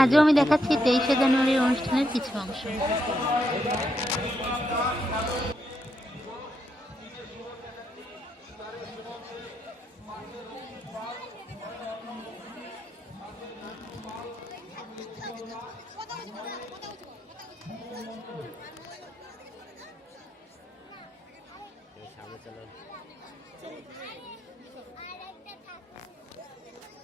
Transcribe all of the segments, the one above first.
আজও আমি দেখাচ্ছি তেইশে জানুয়ারির অনুষ্ঠানের কিছু অংশ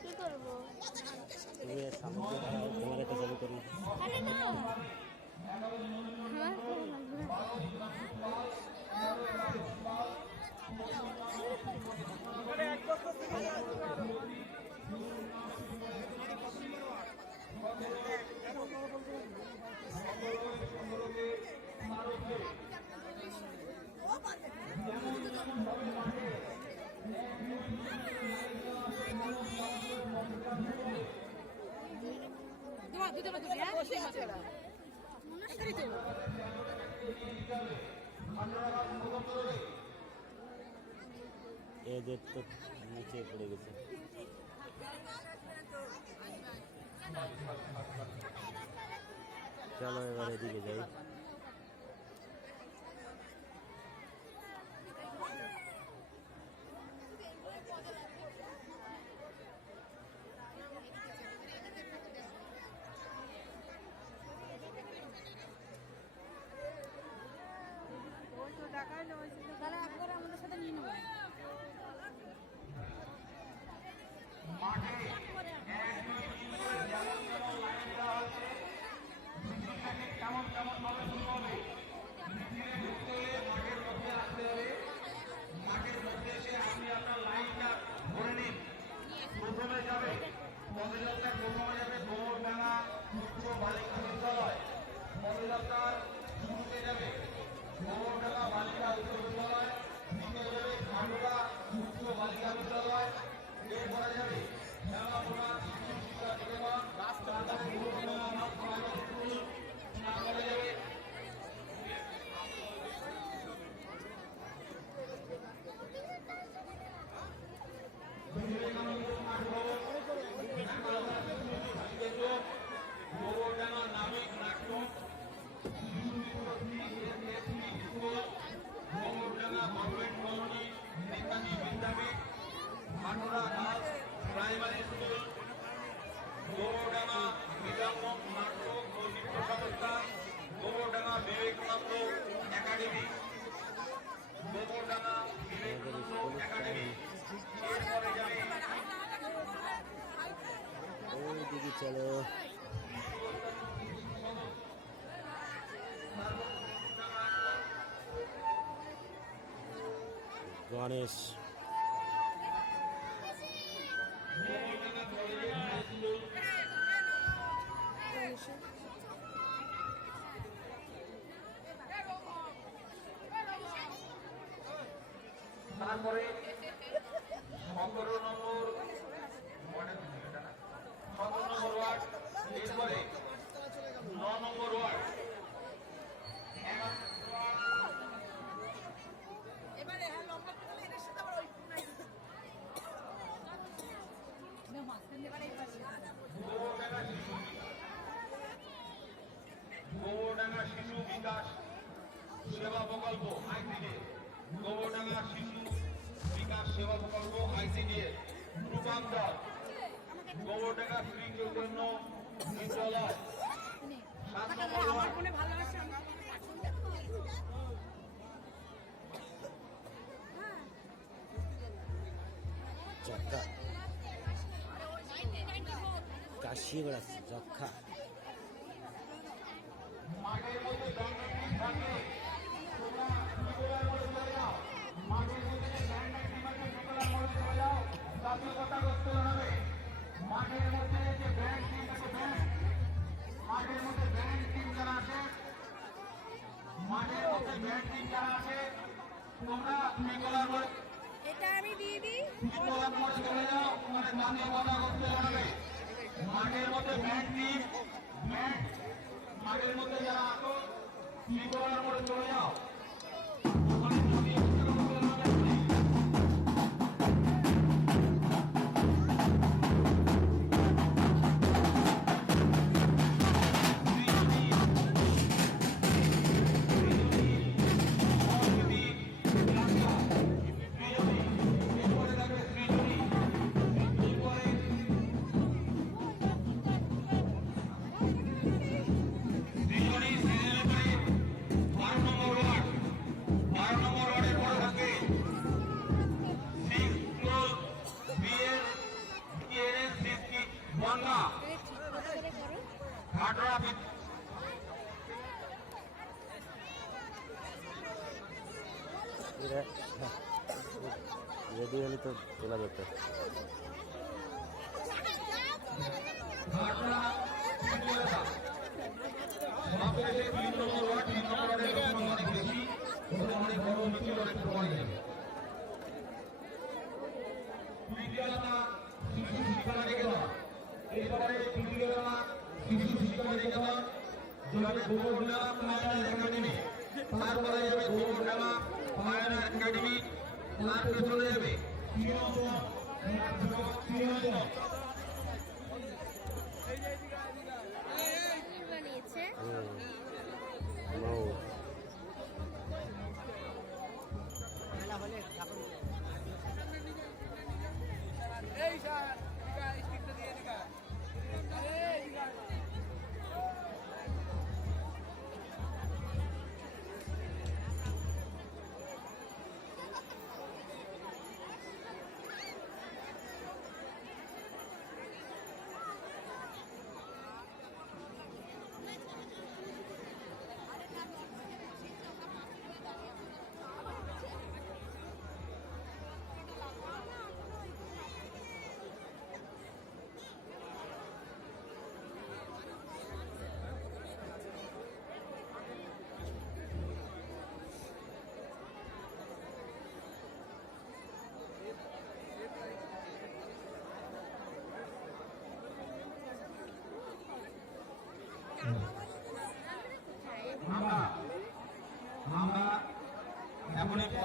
কি করব তুমি এর সামনে দিয়ে দাঁড়াও, তোমার একটা ছবি করি আরে না আমার কোনো লাগবে না। এদের তো নিচে পড়ে গেছে। চলো এবার এদিকে যাই। গণেশ তারপরে সতেরো নম্বর ওয়ার্ডের এটা না? সতেরো নম্বর ওয়ার্ড এরপরে ন নম্বর ওয়ার্ড গোবরডাঙ্গা শিশু বিকাশ সেবা প্রকল্প আইসিডি গোবরডাঙ্গা শিশু বিকাশ সেবা প্রকল্প আইসিডি রূপান্তর গোবরডাঙ্গা শ্রী চৈতন্য বিদ্যালয় সাত নম্বর যক্ষা কাশি বেড়াচ্ছে যক্ষা মাঠের মধ্যে জাতীয়তা করতে হবে মাঠের মধ্যে যে ব্যান্ড টিম আছে ব্যান্ড মাঠের মধ্যে ব্যান্ড টিম যারা আছে মাঠের মধ্যে ব্যান্ড টিম যারা আছে তোমরা বিকলার মোড়ে এটা চলে যাও। ঘাটরা বি- রেডি হলে তো তোলা যেত বিক্রেতা। তিন বেশি, অনেক বড় মিছিল অনেক শিশু শিক্ষা নিকেতন। এরপরে তৃতীয়তা, নিকেতন, যাবে গোবরডাঙ্গা ফায়ার একাডেমি। তারপরে যাবে গোবরডাঙ্গা ফায়ার একাডেমি। তারপরে চলে যাবে। বানিয়েছে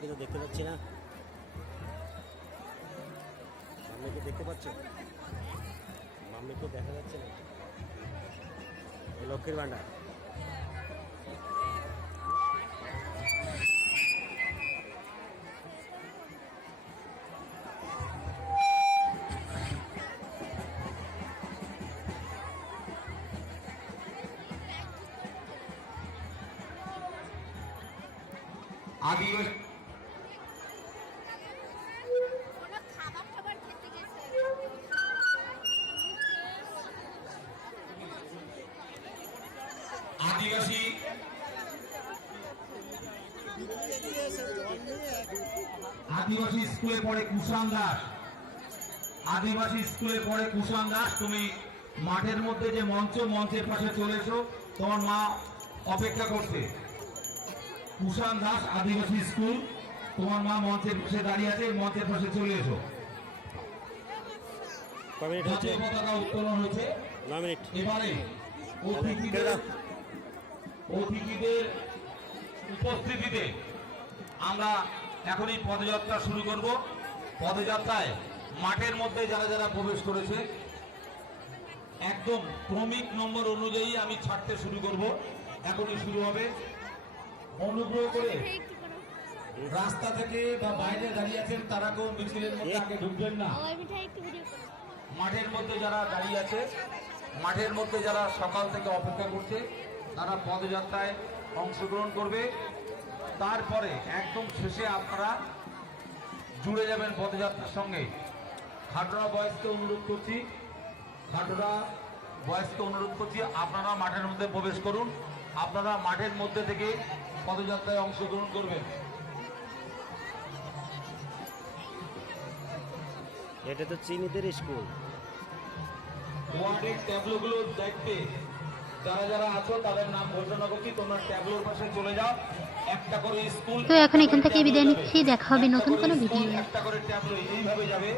তো মাম্মিকে তো দেখতে পাচ্ছি না। মাম্মিকে দেখতে পাচ্ছ? মাম্মিকে দেখা যাচ্ছে না। লক্ষ্মীর ভান্ডার আদিবাসী আদিবাসী স্কুলে পড়ে কুষাণ দাস। আদিবাসী স্কুলে পড়ে কুষাণ দাস। তুমি মাঠের মধ্যে যে মঞ্চ মঞ্চের পাশে চলে এসো। তোমার মা অপেক্ষা করছে। কুষাণ দাস আদিবাসী স্কুল। তোমার মা মঞ্চের পাশে দাঁড়িয়ে আছে মঞ্চের পাশে চলে এসো। জাতীয় পতাকা উত্তোলন হয়েছে। এবারে অতিথিদের অতিথিদের উপস্থিতিতে আমরা এখনই পদযাত্রা শুরু করব। পদযাত্রায় মাঠের মধ্যে যারা যারা প্রবেশ করেছে একদম ক্রমিক নম্বর অনুযায়ী আমি ছাড়তে শুরু করব। এখনই শুরু হবে। অনুগ্রহ করে রাস্তা থেকে বা বাইরে দাঁড়িয়ে আছেন তারা কেউ মিছিলের মধ্যে আগে ঢুকবেন না। মাঠের মধ্যে যারা দাঁড়িয়ে আছে মাঠের মধ্যে যারা সকাল থেকে অপেক্ষা করছে তারা পদযাত্রায় অংশগ্রহণ করবে। তারপরে একদম শেষে আপনারা জুড়ে যাবেন পদযাত্রার সঙ্গে। খাটরা বয়সকে অনুরোধ করছি। খাটরা বয়সকে অনুরোধ করছি আপনারা মাঠের মধ্যে প্রবেশ করুন। আপনারা মাঠের মধ্যে থেকে পদযাত্রায় অংশগ্রহণ করবেন। এটা তো চিনিদের স্কুল। ওয়ার্ডের ট্যাবলোগুলো দেখতে যারা যারা আছো তাদের নাম ঘোষণা করছি তোমরা ট্যাবলোর পাশে চলে যাও। একটা করে স্কুল তো এখন এখান থেকে বিদায় নিচ্ছি। দেখা হবে নতুন কোনো ভিডিও একটা করে ট্যাবলো এইভাবে যাবে